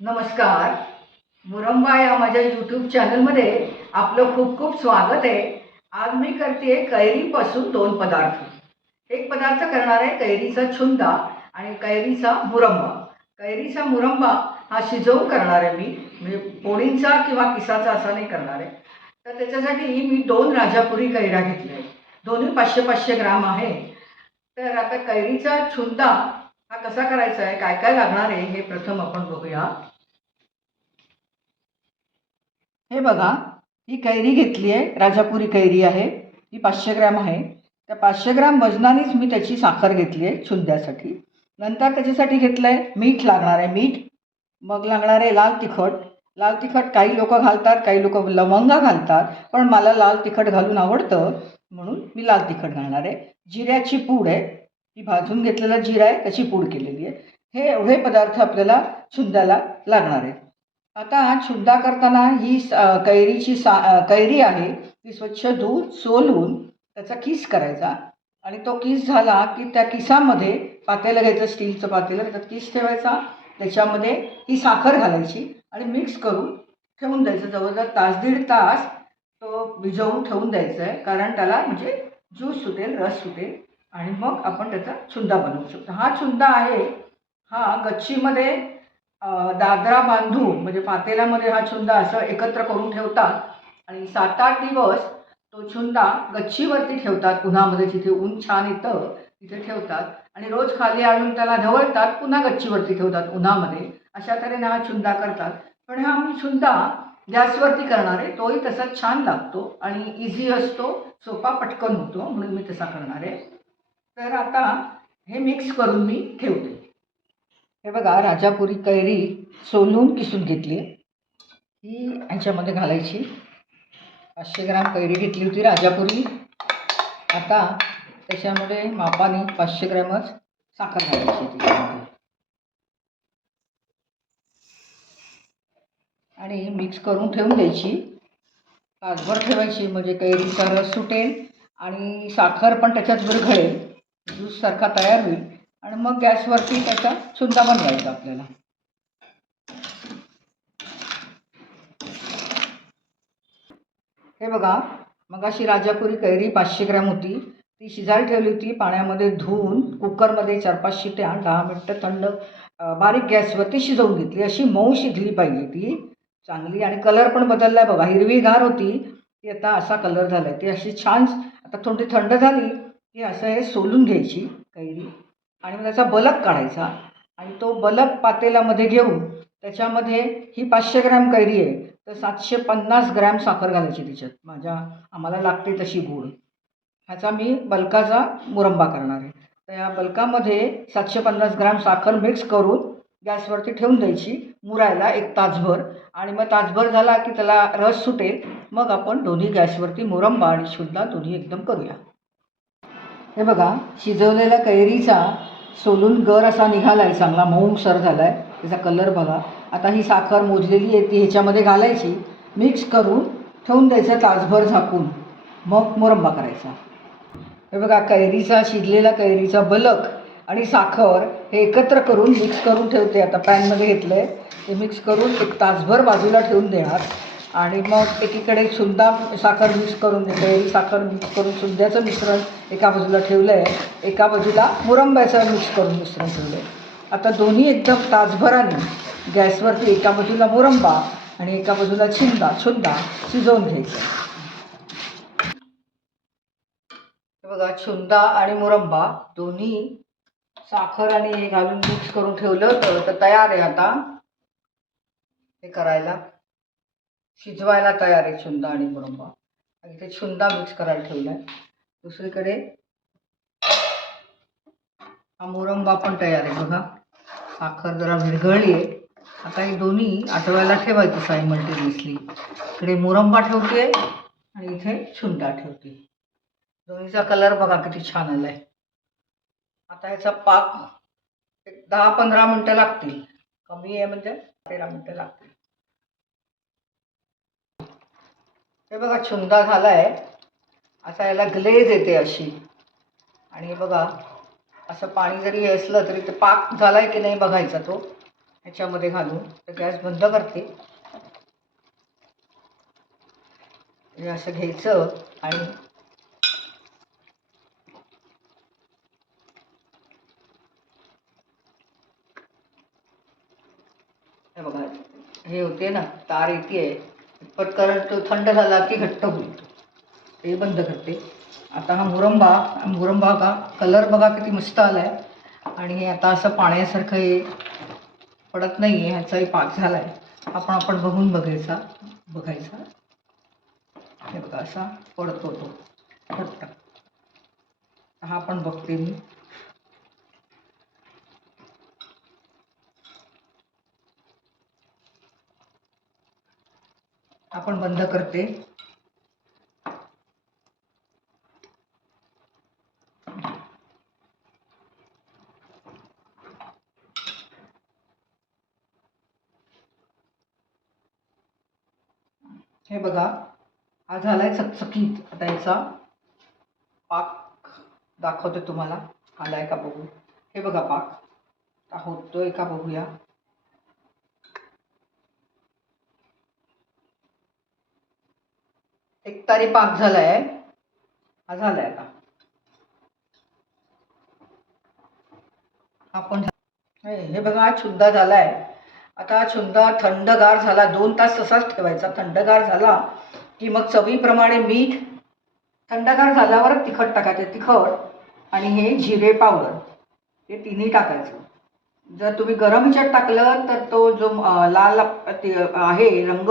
नमस्कार. मुरंबा या माझ्या यूट्यूब चॅनलमध्ये आपलं खूप खूप स्वागत आहे. आज मी करते कैरीपासून दोन पदार्थ. एक पदार्थ करणार आहे कैरीचा छुंदा आणि कैरीचा मुरंबा. कैरीचा मुरंबा हा शिजवून करणार आहे मी. म्हणजे पोळींचा किंवा किसाचा असा नाही करणार आहे. तर त्याच्यासाठी मी दोन राजापुरी कैऱ्या घेतल्या आहेत. दोन्ही पाचशे पाचशे ग्राम आहे. तर आता कैरीचा छुंदा हा कसा करायचा आहे? काय काय लागणार आहे? हे प्रथम आपण बघूया. हे बघा ही कैरी घेतली आहे. राजापुरी कैरी आहे. ही पाचशे ग्रॅम आहे. त्या पाचशे ग्रॅम वजनानेच मी त्याची साखर घेतली आहे छुंद्यासाठी. नंतर त्याच्यासाठी घेतलं आहे मीठ लागणार आहे. मीठ मग लागणार आहे लाल तिखट. लाल तिखट काही लोक घालतात काही लोक लवंगा घालतात पण मला लाल तिखट घालून आवडतं म्हणून मी लाल तिखट घालणार आहे. जिऱ्याची पूड आहे. ही भाजून घेतलेला जिरा आहे त्याची पूड केलेली आहे. हे एवढे पदार्थ आपल्याला छुंद्याला लागणार आहेत. आता छुंदा करताना ही कैरीची सा कैरी आहे ती स्वच्छ धुवून सोलून त्याचा किस करायचा. आणि तो किस झाला की त्या किसामध्ये पातेलं घ्यायचं स्टीलचं पातेलं त्याच्यात किस ठेवायचा त्याच्यामध्ये ही साखर घालायची आणि मिक्स करून ठेवून द्यायचं. जवळजवळ तास दीड तास तो भिजवून ठेवून द्यायचा आहे कारण त्याला म्हणजे ज्यूस सुटेल रस सुटेल. आणि मग आपण त्याचा छुंदा बनवू शकतो. हा छुंदा आहे हा गच्चीमध्ये दादरा बांधून म्हणजे पातेल्यामध्ये हा छुंदा असं एकत्र करून ठेवतात आणि सात आठ दिवस तो छुंदा गच्चीवरती ठेवतात उन्हामध्ये जिथे ऊन छान येतं तिथे ठेवतात आणि रोज खाली आणून त्याला ढवळतात पुन्हा गच्चीवरती ठेवतात उन्हामध्ये. अशा तऱ्हेने हा छुंदा करतात. पण हा मी छुंदा गॅसवरती करणार आहे तोही तसा छान लागतो आणि इझी असतो सोपा पटकन होतो म्हणून मी तसा करणार आहे. तर आता हे मिक्स करून मी ठेवते. हे बघा राजापुरी कैरी सोलून किसून घेतली ही ह्याच्यामध्ये घालायची. पाचशे ग्राम कैरी घेतली होती राजापुरी. आता त्याच्यामध्ये मापाने पाचशे ग्रॅमच साखर घालायची त्याच्यामध्ये. आणि मिक्स करून ठेवून द्यायची. तासभर ठेवायची म्हणजे कैरीचा रस सुटेल आणि साखर पण त्याच्यात विरघळेल ज्यूससारखा तयार होईल. आणि मग गॅसवरती त्याचा चुंदा बनवायचा आपल्याला. हे बघा मग अशी राजापुरी कैरी पाचशे ग्रॅम होती. ती शिजायला ठेवली होती. पाण्यामध्ये धुवून कुकरमध्ये चार पाच शिट्या दहा मिनटं थंड बारीक गॅसवरती शिजवून घेतली. अशी मऊ शिजली पाहिजे ती. चांगली आणि कलर पण बदलला आहे बघा. हिरवीगार होती. ती आता असा कलर झाला आहे ती अशी छान आता थोडी थंड झाली. की असं हे सोलून घ्यायची कैरी आणि मग त्याचा बलक काढायचा आणि तो बलक पातेल्यामध्ये घेऊन त्याच्यामध्ये ही पाचशे ग्रॅम कैरी आहे तर सातशे पन्नास ग्रॅम साखर घालायची त्याच्यात. माझ्या आम्हाला लागते तशी गोड. ह्याचा मी बलकाचा मुरंबा करणार आहे. तर या बलकामध्ये सातशे पन्नास ग्रॅम साखर मिक्स करून गॅसवरती ठेवून द्यायची मुरायला एक तासभर. आणि मग तासभर झाला की त्याला रस सुटेल मग आपण दोन्ही गॅसवरती मुरंबा आणि शुद्धा दोन्ही एकदम करूया. हे बघा शिजवलेल्या कैरीचा सोलून गर असा निघाला आहे चांगला मऊसर झाला आहे त्याचा कलर बघा. आता ही साखर मोजलेली आहे ती ह्याच्यामध्ये घालायची. मिक्स करून ठेवून द्यायचं तासभर झाकून. मग मुरंबा करायचा. हे बघा कैरीचा शिजलेला कैरीचा बलक आणि साखर हे एकत्र करून मिक्स करून ठेवते. आता पॅनमध्ये घेतलं आहे ते मिक्स करून एक तासभर बाजूला ठेवून देणार. आणि मग एकीकडे सुद्धा साखर मिक्स करून देते. साखर मिक्स करून सुद्ध्याचं मिश्रण एका बाजूला ठेवलं आहे एका बाजूला मुरंब्याचं मिक्स करून मिश्रण ठेवलं आहे आता दोन्ही एकदम तासभराने गॅसवरती एका बाजूला मुरंबा आणि एका बाजूला छिंदा छुंदा शिजवून घ्यायचं. बघा छुंदा आणि मुरंबा दोन्ही साखर आणि हे घालून मिक्स करून ठेवलं होतं तर तयार आहे आता. हे करायला. शिजवायला तयार आहे छुंदा आणि मुरंबा. इथे छुंदा मिक्स करायला ठेवला आहे दुसरीकडे हा मुरंबा पण तयार आहे बघा. साखर जरा विरघळली आहे. आता हे दोन्ही आठवायला ठेवायचं सायमल्टेनियसली इकडे मुरंबा ठेवते आणि इथे छुंदा ठेवते. दोन्हीचा कलर बघा किती छान आला आहे आता ह्याचा पाक एक दहा पंधरा मिनटं लागतील. कमी आहे म्हणजे तेरा मिनटं लागतील. हे बघा छुंदा झाला आहे असा याला ग्लेज येते अशी. आणि हे बघा असं पाणी जरी असलं तरी ते पाक झाला आहे की नाही बघायचा तो. ह्याच्यामध्ये घालून. तर गॅस बंद करते. हे असं घ्यायचं आणि हे बघा हे होते ना तार येते पटकन तो थंड झाला की घट्ट होईल. ते बंद करते. आता हा मुरंबा मुरंबा का कलर बघा किती मस्त आला आहे आणि हे आता असं पाण्यासारखं हे पडत नाही आहे ह्याचाही पाक झाला आहे आपण आपण बघून बघायचा बघायचा. हे बघा असा पडतो तो. घट्ट हा आपण बघते मी. आपण बंद करते. हे बघा हा झालाय चकचकीत आता याचा पाक दाखवते तुम्हाला. आलाय का बघू? हे बघा पाक. आता होतोय का बघूया? एक तारी पाक झालाय. हा झालाय आता. आपण हे बघा शुद्धा छुंदा झालाय. आता शुद्धा थंडगार झाला. दोन तास तसाच ठेवायचा. थंडगार झाला की मग चवीप्रमाणे मीठ थंडगार झाल्यावर तिखट टाकायचं. तिखट आणि हे जिरे पावडर. हे तिन्ही टाकायचं. जर तुम्ही गरम ह्याच्यात टाकलं तर तो जो लाल आहे रंग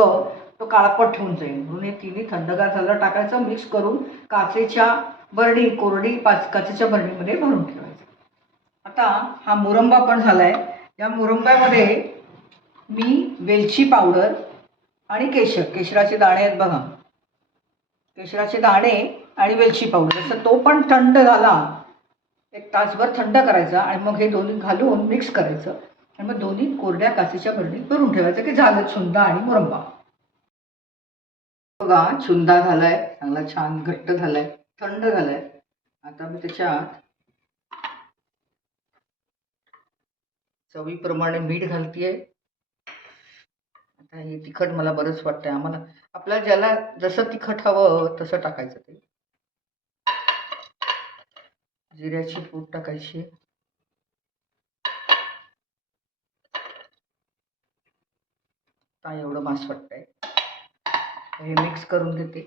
तो काळपट ठेवून जाईल. म्हणून हे तिन्ही थंडगार झालं टाकायचं मिक्स करून काचेच्या बरणी कोरडी पाच काचेच्या बरणीमध्ये भरून ठेवायचं. आता हा मुरंबा पण झालाय. या मुरंब्यामध्ये मी वेलची पावडर आणि केशर केशराचे दाणे आहेत बघा. केशराचे दाणे आणि वेलची पावडर. असं तो पण थंड झाला एक तासभर थंड करायचा आणि मग हे दोन्ही घालून मिक्स करायचं. आणि मग दोन्ही कोरड्या काचेच्या बरणीत भरून ठेवायचं की झालं छुंदा आणि मुरंबा. बघा छुंदा झालाय चांगला छान घट्ट झालाय थंड झालाय. आता मी त्याच्यात चवीप्रमाणे मीठ घालतीये. आता हे तिखट मला बरंच वाटतंय. आम्हाला आपल्याला ज्याला जसं तिखट हवं तसं टाकायचं ते. जिऱ्याची पूड टाकायची. काय एवढं मास वाटतंय. हे मिक्स करून घेते.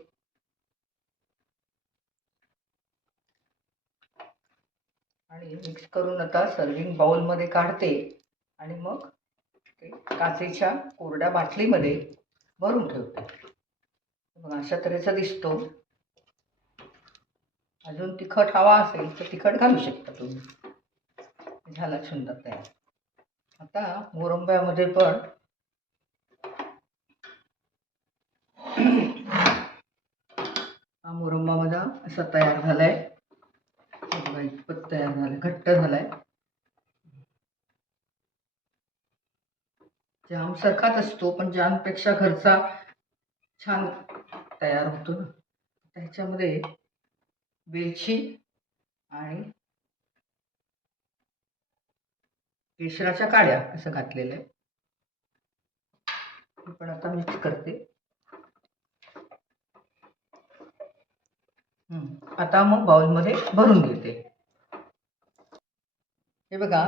आणि मिक्स करून आता सर्विंग बाउलमध्ये काढते. आणि मग ते काचेच्या कोरड्या बाटलीमध्ये भरून ठेवते. मग अशा तऱ्हेचा दिसतो. अजून तिखट हवा असेल तर तिखट घालू शकता तुम्ही. झाला छंद तयार. आता मोरंब्यामध्ये पण हा मोरंबा माझा असा तयार झालाय. आहे इतपत तयार झालाय घट्ट झालाय. जाम सारखाच असतो पण जामपेक्षा घरचा छान तयार होतो ना त्याच्यामध्ये वेलची आणि केशराच्या काड्या असं घातलेलं आहे. पण आता मिक्स करते. आता मग बाउलमध्ये भरून घेते. हे बघा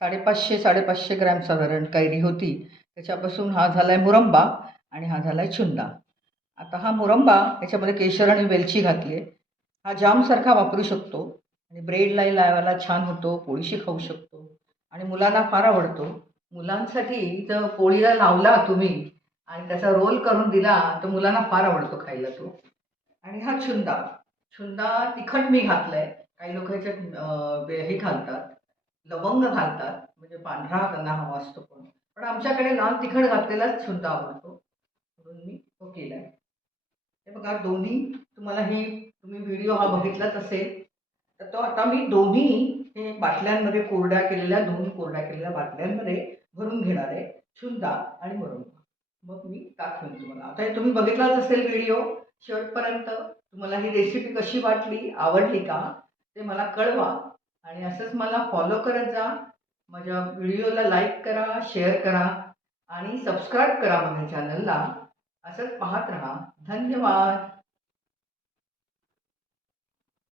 साडेपाचशे साडेपाचशे ग्रॅम साधारण कैरी होती. त्याच्यापासून हा झालाय मुरंबा आणि हा झालाय चुंदा आता हा मुरंबा याच्यामध्ये केशर आणि वेलची घातली आहे हा जामसारखा वापरू शकतो आणि ब्रेडलाही लावायला छान होतो पोळीशी खाऊ शकतो आणि मुलांना फार आवडतो. मुलांसाठी जर पोळीला लावला तुम्ही आणि त्याचा रोल करून दिला तर मुलांना फार आवडतो खायला तो. आणि हा चुंदा शुंदा तिखट मी घातलंय. काही लोक ह्याच्यात हे घालतात. लवंग घालतात. म्हणजे पांढरा त्यांना हवा असतो पण. पण आमच्याकडे लाल तिखट घातलेलाच शुंदा आवडतो. म्हणून मी तो केलाय. हे बघा दोन्ही तुम्हाला ही तुम्ही व्हिडिओ हा बघितलाच असेल. तर तो आता मी दोन्ही हे बाटल्यांमध्ये कोरड्या केलेल्या दोन कोरड्या केलेल्या बाटल्यांमध्ये भरून घेणार आहे. शुंदा आणि मुरंबा मग मी दाखवेन तुम्हाला. आता हे तुम्ही बघितलाच असेल व्हिडिओ शेवटपर्यंत तुम्हाला ही रेसिपी कशी वाटली आवडली का ते मला कळवा. आणि असंच मला फॉलो करत जा. माझ्या व्हिडिओला लाईक करा शेअर करा आणि सबस्क्राईब करा माझ्या चॅनलला असंच पाहत राहा. धन्यवाद.